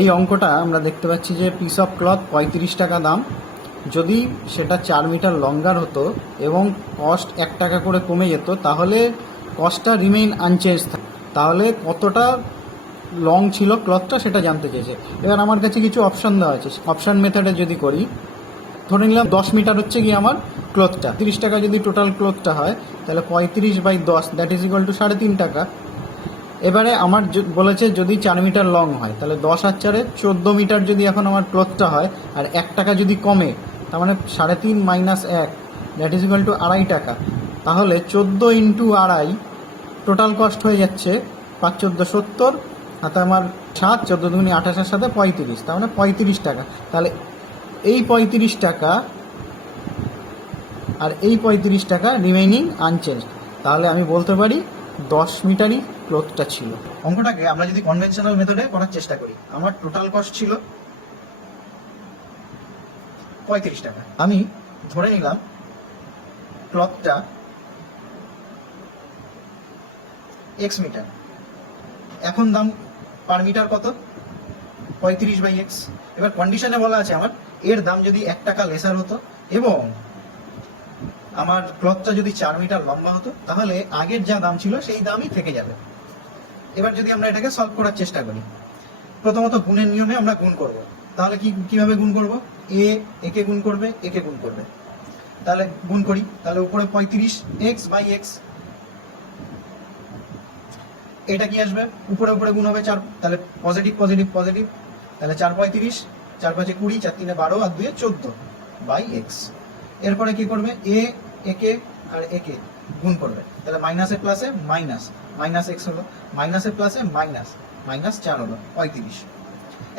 এই অঙ্কটা আমরা দেখতে পাচ্ছি যে পিস অফ ক্লথ 35 টাকা দাম। যদি সেটা 4 মিটার লঙ্গার হতো এবং কস্ট 1 টাকা করে কমে যেত, তাহলে কস্টটা রিমেইন আনচেঞ্জ থাকে। তাহলে কতটা লং ছিল ক্লথটা সেটা জানতে চেয়েছে। এবার আমার কাছে কিছু অপশান দেওয়া আছে। অপশান মেথডে যদি করি, ধরে নিলাম 10 মিটার হচ্ছে গিয়ে আমার ক্লথটা, 30 টাকা যদি টোটাল ক্লথটা হয়, তাহলে 35/10 দ্যাট ইজ ইকুয়াল টু 3.5 টাকা। এবারে আমার বলেছে যদি 4 মিটার লং হয়, তাহলে 10 আর 4 14 মিটার যদি এখন আমার ক্লথটা হয় আর 1 টাকা যদি কমে, তার মানে 3.5 minus 1 that is equal to 2.5 টাকা। তাহলে 14 ইন্টু 2.5 টোটাল কস্ট হয়ে যাচ্ছে 5 14 70, হাতে আমার 7 14 দুগুনি 28 সাথে 35, তার মানে 35 টাকা। তাহলে এই 35 টাকা আর এই 35 টাকা রিমেইনিং আনচেঞ্জ। তাহলে আমি বলতে পারি 10 মিটারই ক্লথটা ছিল। অঙ্কটাকে আমরা যদি কনভেনশনাল মেথডে করার চেষ্টা করি, আমার টোটাল কস্ট ছিল 35 টাকা। আমি ধরে নিলাম ক্লথটা x মিটার, এখন দাম পার মিটার কত? 35/x। এবার কন্ডিশনে বলা আছে আমার এর দাম যদি 1 টাকা লেসার হতো এবং আমার ক্লথটা যদি 4 মিটার লম্বা হতো, তাহলে আগের যা দাম ছিল সেই দামই থেকে যাবে। এবার যদি আমরা এটাকে সলভ করার চেষ্টা করি, প্রথমত গুণের নিয়মে আমরা গুণ করব। তাহলে কিভাবে গুণ করব? একে গুণ করবে, একে গুণ করবে। তাহলে গুণ করি, তাহলে উপরে 35x/x, এটা কি আসবে? উপরে উপরে গুণ হবে 4, তাহলে পজিটিভ পজিটিভ পজিটিভ, তাহলে 4 35, 4 5 20, 4 3 12 আর 2 14/x। এরপরে কি করবে? একে আর একে গুণ করবে, তাহলে মাইনাসে প্লাসে মাইনাস, মাইনাস এক্স হলো, মাইনাসে প্লাসে মাইনাস, মাইনাস 4 হলো 35।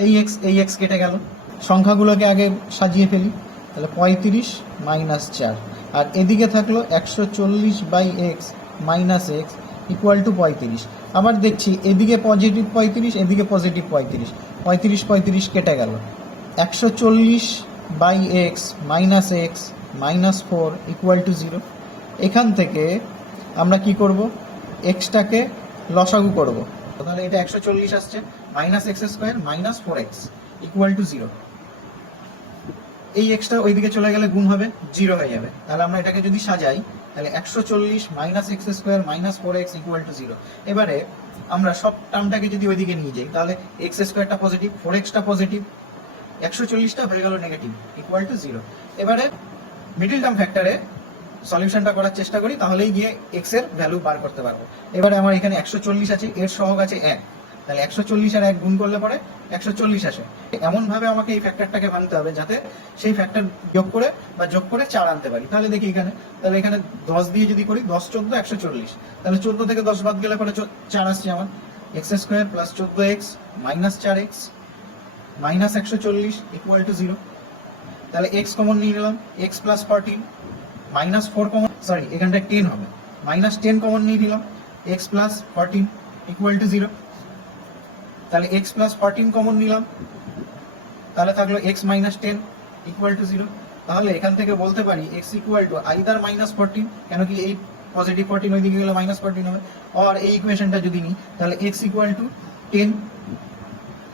এই এক্স কেটে গেল। সংখ্যাগুলোকে আগে সাজিয়ে ফেলি, তাহলে 35 মাইনাস 4, আর এদিকে থাকলো 140/x minus x equal to 35। আবার দেখছি এদিকে পজিটিভ 35, এদিকে পজিটিভ 35, 35 কেটে গেল। 140/x minus x minus 4 equal to 0। এখান থেকে আমরা কি করব? এক্সটাকে লসাগু করব, তাহলে এটা 140 আসছে, minus x square minus 4x equal to 0। এই এক্সটা ওইদিকে চলে গেলে গুণ হবে, 0 হয়ে যাবে। তাহলে আমরা এটাকে যদি সাজাই, তাহলে 140 minus x square minus 4x equal to 0। এবারে আমরা সব টার্মটাকে যদি ওইদিকে নিয়ে যাই, তাহলে এক্স স্কোয়ারটা পজিটিভ, 4xটা পজিটিভ, 140টা হয়ে গেল নেগেটিভ ইকুয়াল টু 0। এবারে মিডল টার্ম ফ্যাক্টরে সলিউশনটা করার চেষ্টা করি, তাহলেই গিয়ে এক্স এর ভ্যালু বার করতে পারবো। এবারে আমার এখানে 140 আছে, এর সহগ আছে 1, তাহলে 140 আর 1 গুণ করলে পরে 140 আসে। এমন ভাবে আমাকে এই ফ্যাক্টরটাকে ভাঙতে হবে যাতে সেই ফ্যাক্টর যোগ করে বা যোগ করে 4 আনতে পারি। তাহলে দেখি এখানে, তাহলে এখানে 10 দিয়ে যদি করি, 10 14 140, তাহলে 14 থেকে 10 বাদ গেলে পরে 4 আসছে আমার। X square plus 14x minus 4x minus 140 equal to 0। তাহলে x কমন নিয়ে নিলাম, x plus 14 minus 4 common, sorry এখানটা 10 হবে, মাইনাস 10 কমন নিয়ে নিলাম, x প্লাস 14 ইকুয়াল টু 0। তাহলে x প্লাস 14 কমন নিলাম, তাহলে থাকলো x মাইনাস 10 ইকুয়াল টু 0। তাহলে এখান থেকে বলতে পারি x equal to either minus 14, কেন কি এই পজিটিভ 14 ওইদিকে গেলে মাইনাস 14 হবে, আর এই ইকুয়েশনটা যদি নিই তাহলে x ইকুয়াল টু 10,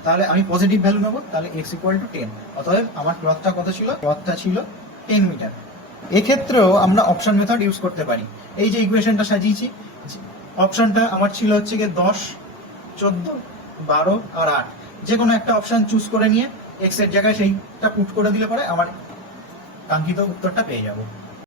তাহলে আমি পজিটিভ ভ্যালু নেবো, তাহলে x ইকুয়াল টু 10। অতএব আমার ক্লথটা কত ছিল? ক্লথটা ছিল 10 মিটার। এক্ষেত্রেও আমরা অপশন মেথড ইউজ করতে পারি। এই যে ইকুয়েশনটা সাজিয়েছি, অপশনটা আমার ছিল হচ্ছে গিয়ে 10 14 12 আর 8, যে কোনো একটা অপশন চুজ করে নিয়ে এক্স এর জায়গায় সেইটা পুট করে দিলে পরে আমার কাঙ্ক্ষিত উত্তরটা পেয়ে যাবো।